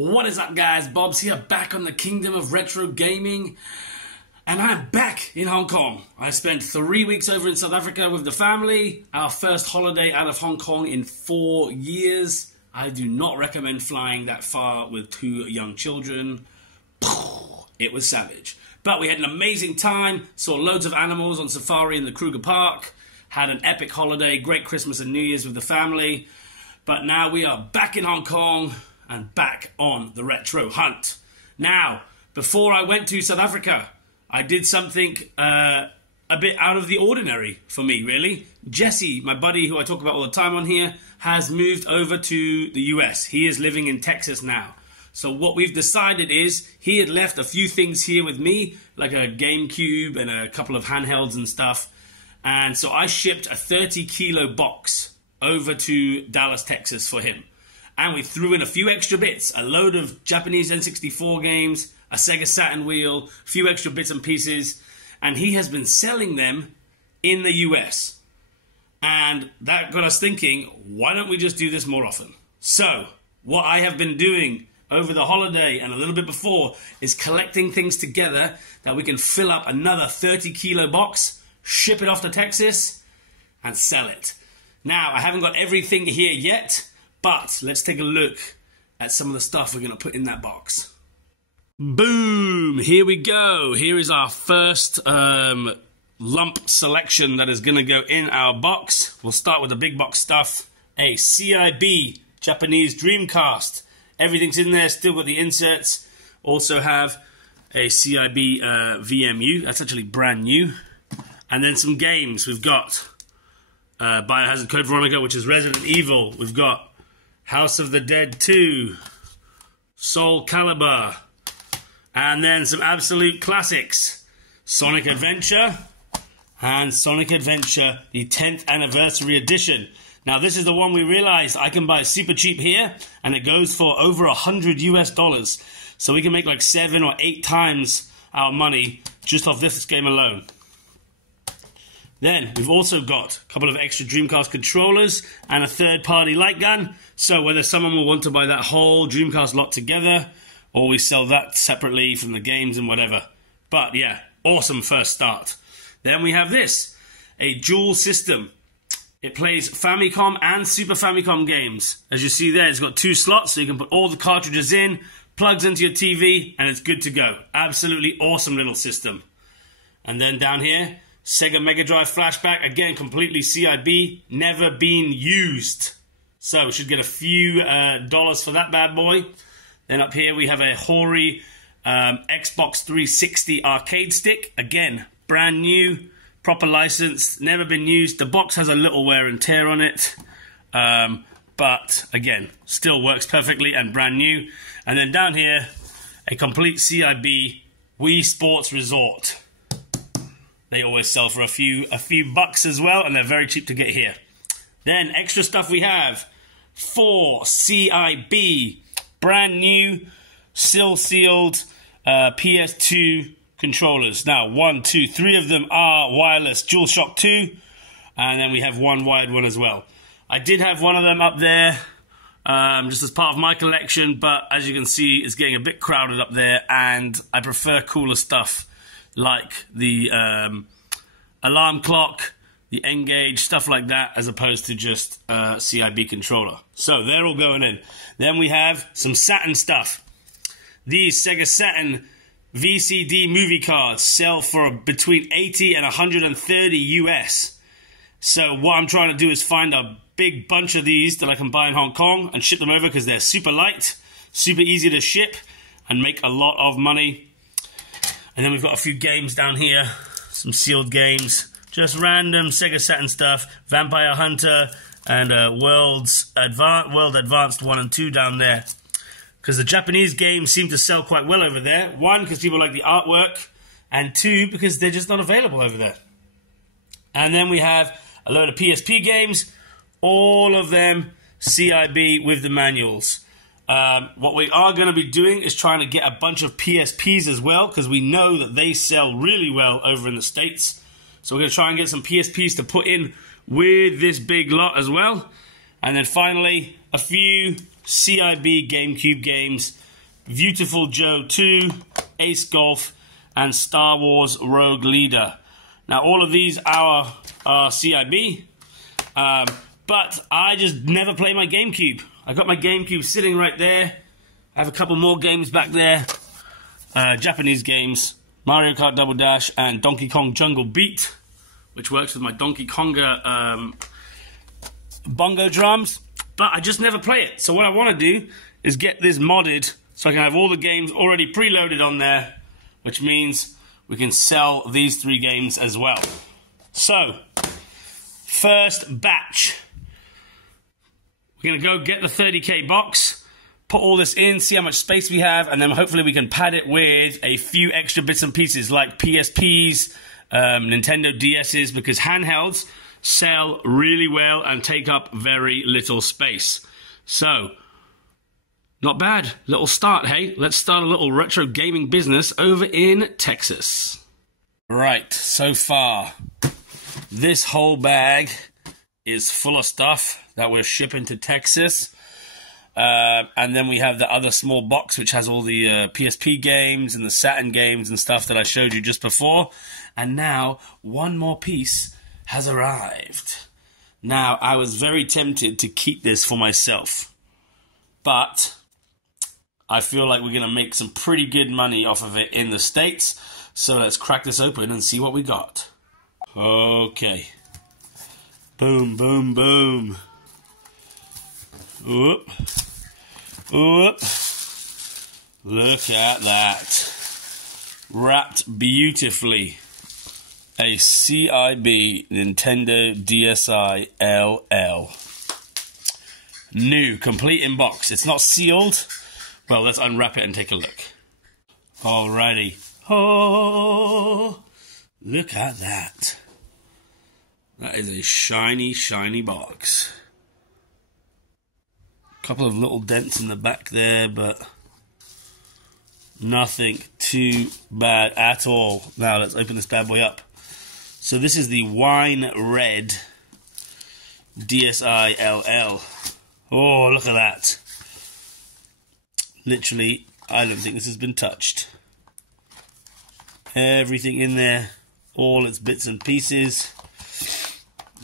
What is up, guys? Bob's here, back on the Kingdom of Retro Gaming, and I'm back in Hong Kong. I spent 3 weeks over in South Africa with the family, our first holiday out of Hong Kong in 4 years. I do not recommend flying that far with 2 young children. It was savage. But we had an amazing time, saw loads of animals on safari in the Kruger Park, had an epic holiday, great Christmas and New Year's with the family. But now we are back in Hong Kong and back on the retro hunt. Now, before I went to South Africa, I did something a bit out of the ordinary for me, really. Jesse, my buddy who I talk about all the time on here, has moved over to the US. He is living in Texas now. So what we've decided is he had left a few things here with me, like a GameCube and a couple of handhelds and stuff. And so I shipped a 30-kilo box over to Dallas, Texas for him. And we threw in a few extra bits, a load of Japanese N64 games, a Sega Saturn wheel, a few extra bits and pieces, and he has been selling them in the US. And that got us thinking, why don't we just do this more often? So, what I have been doing over the holiday and a little bit before is collecting things together that we can fill up another 30-kilo box, ship it off to Texas, and sell it. Now, I haven't got everything here yet, but let's take a look at some of the stuff we're going to put in that box. Boom! Here we go. Here is our first lump selection that is going to go in our box. We'll start with the big box stuff. A CIB Japanese Dreamcast. Everything's in there, still got the inserts. Also have a CIB VMU. That's actually brand new. And then some games. We've got Biohazard Code Veronica, which is Resident Evil. We've got House of the Dead 2, Soul Calibur, and then some absolute classics, Sonic Adventure, and Sonic Adventure, the 10th Anniversary Edition. Now, this is the one we realized I can buy super cheap here, and it goes for over $100 US. So we can make like 7 or 8 times our money just off this game alone. Then, we've also got a couple of extra Dreamcast controllers and a third-party light gun. So whether someone will want to buy that whole Dreamcast lot together, or we sell that separately from the games and whatever. But yeah, awesome first start. Then we have this, a dual system. It plays Famicom and Super Famicom games. As you see there, it's got 2 slots, so you can put all the cartridges in, plugs into your TV, and it's good to go. Absolutely awesome little system. And then down here, Sega Mega Drive Flashback, again, completely CIB, never been used. So we should get a few dollars for that bad boy. Then up here we have a Hori Xbox 360 arcade stick. Again, brand new, proper license, never been used. The box has a little wear and tear on it. But again, still works perfectly and brand new. And then down here, a complete CIB Wii Sports Resort. They always sell for a few bucks as well, and they're very cheap to get here. Then, extra stuff we have. 4 CIB, brand new, still sealed PS2 controllers. Now, 1, 2, 3 of them are wireless DualShock 2, and then we have 1 wired one as well. I did have one of them up there just as part of my collection, but as you can see, it's getting a bit crowded up there, and I prefer cooler stuff, like the alarm clock, the N-Gage, stuff like that, as opposed to just CIB controller. So they're all going in. Then we have some Saturn stuff. These Sega Saturn VCD movie cards sell for between 80 and 130 US. So what I'm trying to do is find a big bunch of these that I can buy in Hong Kong and ship them over because they're super light, super easy to ship, and make a lot of money. And then we've got a few games down here, some sealed games, just random Sega Saturn stuff, Vampire Hunter and World Advanced 1 and 2 down there. Because the Japanese games seem to sell quite well over there. 1, because people like the artwork, and 2, because they're just not available over there. And then we have a load of PSP games, all of them CIB with the manuals. What we are going to be doing is trying to get a bunch of PSPs as well, because we know that they sell really well over in the States. So we're going to try and get some PSPs to put in with this big lot as well. And then finally, a few CIB GameCube games Beautiful Joe 2, Ace Golf, and Star Wars Rogue Leader. Now, all of these are CIB, but I just never play my GameCube. I got my GameCube sitting right there. I have a couple more games back there. Japanese games, Mario Kart Double Dash and Donkey Kong Jungle Beat, which works with my Donkey Konga bongo drums, but I just never play it. So what I want to do is get this modded so I can have all the games already preloaded on there, which means we can sell these 3 games as well. So, first batch. We're going to go get the 30K box, put all this in, see how much space we have, and then hopefully we can pad it with a few extra bits and pieces like PSPs, Nintendo DS's, because handhelds sell really well and take up very little space. So, not bad. Little start, hey? Let's start a little retro gaming business over in Texas. Right, so far, this whole bag is full of stuff that we're shipping to Texas. And then we have the other small box, which has all the PSP games and the Saturn games and stuff that I showed you just before. And now, one more piece has arrived. Now, I was very tempted to keep this for myself, but I feel like we're going to make some pretty good money off of it in the States. So let's crack this open and see what we got. Okay. Boom, boom, boom. Whoop. Whoop. Look at that. Wrapped beautifully. A CIB Nintendo DSi LL. New, complete in box. It's not sealed. Well, let's unwrap it and take a look. Alrighty. Oh, look at that. That is a shiny, shiny box. Couple of little dents in the back there, but nothing too bad at all. Now, let's open this bad boy up. So this is the wine red DSi LL. Oh, look at that. Literally, I don't think this has been touched. Everything in there, all its bits and pieces.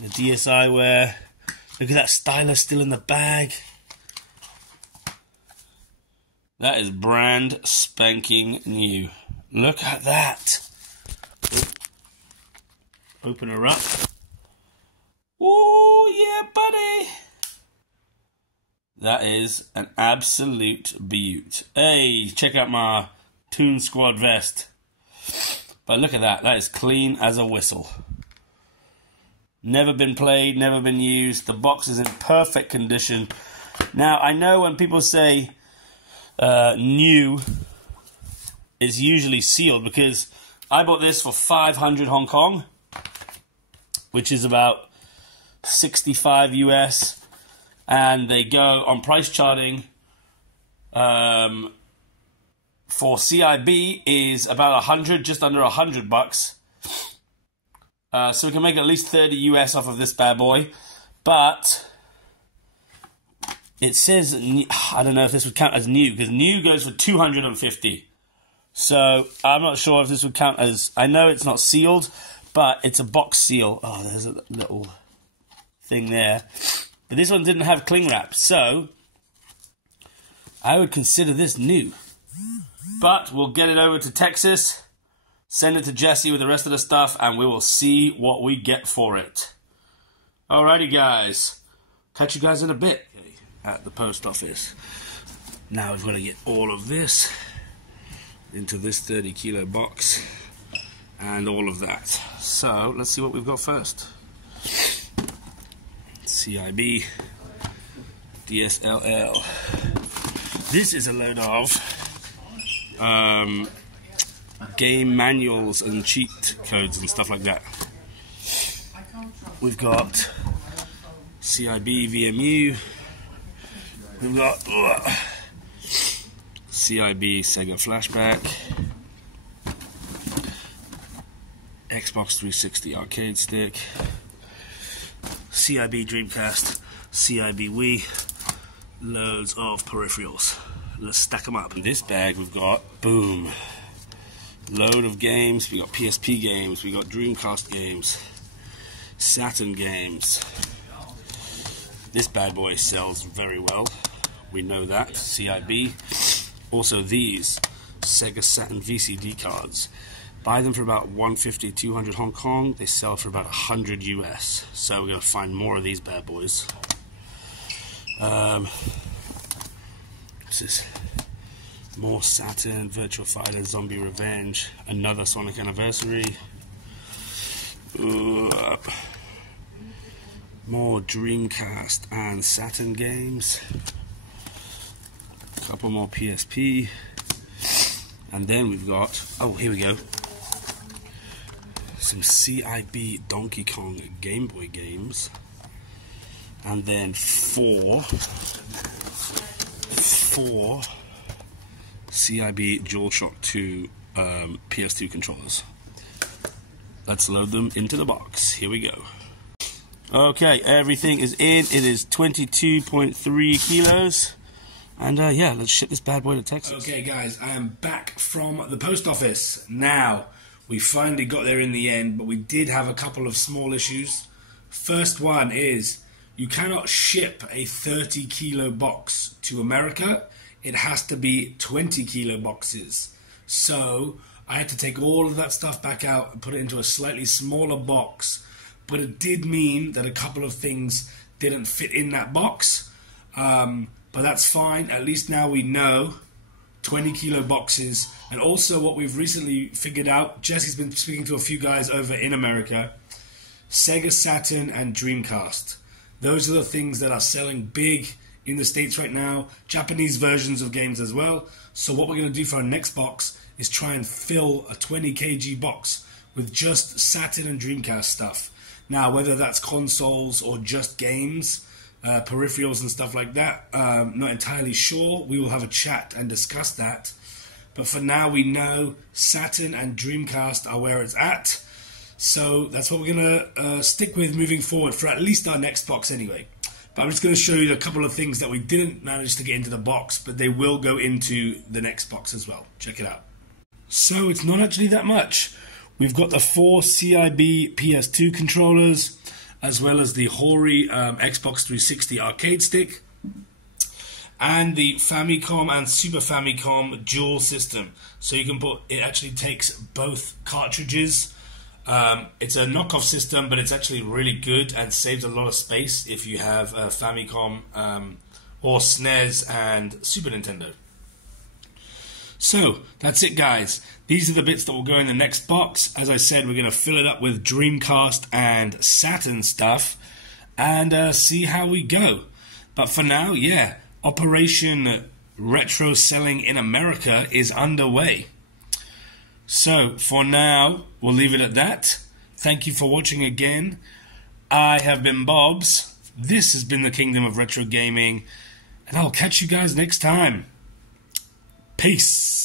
The DSi wear. Look at that stylus still in the bag. That is brand spanking new. Look at that. Open her up. Oh, yeah, buddy. That is an absolute beaut. Hey, check out my Toon Squad vest. But look at that. That is clean as a whistle. Never been played, never been used. The box is in perfect condition. Now, I know when people say new, it's usually sealed because I bought this for 500 Hong Kong, which is about 65 US, and they go on price charting for CIB is about 100, just under 100 bucks. So we can make at least 30 US off of this bad boy, but it says, I don't know if this would count as new, because new goes for 250. So I'm not sure if this would count as, I know it's not sealed, but it's a box seal. Oh, there's a little thing there. But this one didn't have cling wrap, so I would consider this new. But we'll get it over to Texas, send it to Jesse with the rest of the stuff, and we will see what we get for it. Alrighty, guys. Catch you guys in a bit at the post office. Now we've got to get all of this into this 30 kilo box and all of that. So let's see what we've got first. CIB DSLL. This is a load of game manuals and cheat codes and stuff like that. We've got CIB VMU. We've got CIB Sega Flashback, Xbox 360 arcade stick, CIB Dreamcast, CIB Wii, loads of peripherals. Let's stack them up. In this bag we've got, boom, load of games. We got PSP games, we got Dreamcast games, Saturn games. This bad boy sells very well. We know that. CIB. Also these Sega Saturn VCD cards. Buy them for about 150, 200 Hong Kong. They sell for about 100 US. So we're going to find more of these bad boys. This is more Saturn, Virtua Fighter, Zombie Revenge, another Sonic Anniversary. More Dreamcast and Saturn games. A couple more PSP. And then we've got, oh, here we go, some CIB Donkey Kong Game Boy games. And then four CIB DualShock 2 PS2 controllers. Let's load them into the box. Here we go. Okay, everything is in. It is 22.3 kilos. And yeah, let's ship this bad boy to Texas. Okay guys, I am back from the post office. Now, we finally got there in the end, but we did have a couple of small issues. First one is, you cannot ship a 30 kilo box to America. It has to be 20 kilo boxes. So, I had to take all of that stuff back out and put it into a slightly smaller box. But it did mean that a couple of things didn't fit in that box. But that's fine. At least now we know 20 kilo boxes. And also what we've recently figured out, Jesse's been speaking to a few guys over in America, Sega Saturn and Dreamcast. Those are the things that are selling big in the States right now. Japanese versions of games as well. So what we're going to do for our next box is try and fill a 20 kg box with just Saturn and Dreamcast stuff. Now, whether that's consoles or just games, peripherals and stuff like that, not entirely sure. We will have a chat and discuss that. But for now, we know Saturn and Dreamcast are where it's at. So that's what we're going to stick with moving forward for at least our next box anyway. But I'm just going to show you a couple of things that we didn't manage to get into the box, but they will go into the next box as well. Check it out. So it's not actually that much. We've got the 4 CIB PS2 controllers, as well as the Hori Xbox 360 arcade stick, and the Famicom and Super Famicom dual system. So you can put, it actually takes both cartridges. It's a knockoff system, but it's actually really good and saves a lot of space if you have a Famicom or SNES and Super Nintendo. So, that's it guys. These are the bits that will go in the next box. As I said, we're going to fill it up with Dreamcast and Saturn stuff and see how we go. But for now, yeah, Operation Retro Selling in America is underway. So, for now, we'll leave it at that. Thank you for watching again. I have been Bobs. This has been the Kingdom of Retro Gaming. And I'll catch you guys next time. Peace.